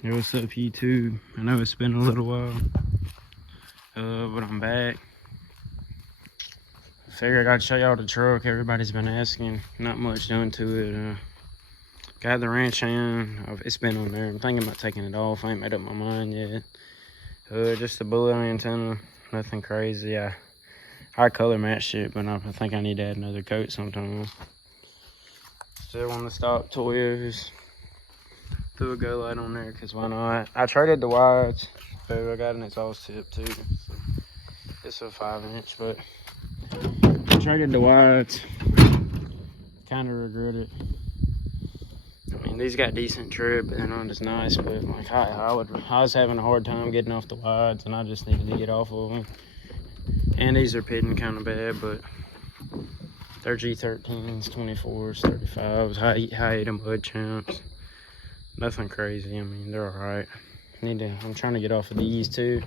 Hey, what's up, YouTube? I know it's been a little while, but I'm back. I figured I'd show y'all the truck. Everybody's been asking. Not much done to it. Got the ranch hand. It's been on there. I'm thinking about taking it off. I ain't made up my mind yet. Just the bullet antenna. Nothing crazy. I color matched it, but I think I need to add another coat sometime. Still on the stock Toyos. Threw a go light on there because why not? I traded the wides, but I got an exhaust tip too. So it's a 5-inch, but I traded the wides. Kind of regret it. I mean, these got decent trip and on is nice, but like I was having a hard time getting off the wides, and I just needed to get off of them. And these are pitting kind of bad, but they're G13s, 24s, 35s, high 8 mud champs. Nothing crazy. I mean, they're all right. I'm trying to get off of these too.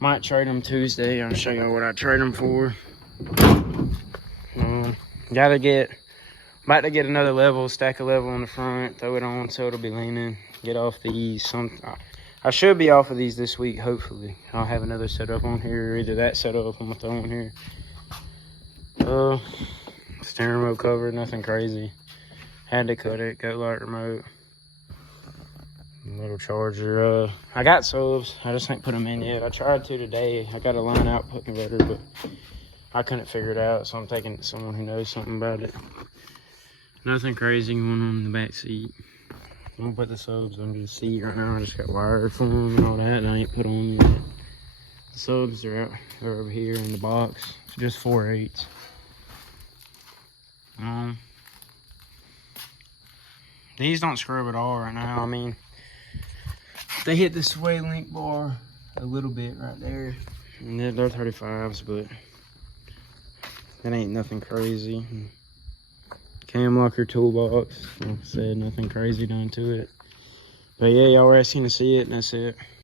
Might trade them Tuesday. I'll show you what I trade them for. About to get another level, stack a level on the front, throw it on so it'll be leaning. Get off these. I should be off of these this week, hopefully. I'll have another setup on here, either that setup I'm gonna throw on here. Steering wheel cover, nothing crazy. Had to cut it, go light remote. Little charger. I got subs. I just ain't put them in yet. I tried to today. I got a line output converter, but I couldn't figure it out, so I'm taking it to someone who knows something about it. Nothing crazy going on in the back seat. I'm gonna put the subs under the seat right now. I just got wired for them and all that, and I ain't put them yet. The subs are over here in the box. It's just 4/8. These don't scrub at all right now. I mean, they hit the sway link bar a little bit right there. And they're 35s, but that ain't nothing crazy. Cam locker toolbox. Like I said, nothing crazy done to it. But yeah, y'all were asking to see it, and that's it.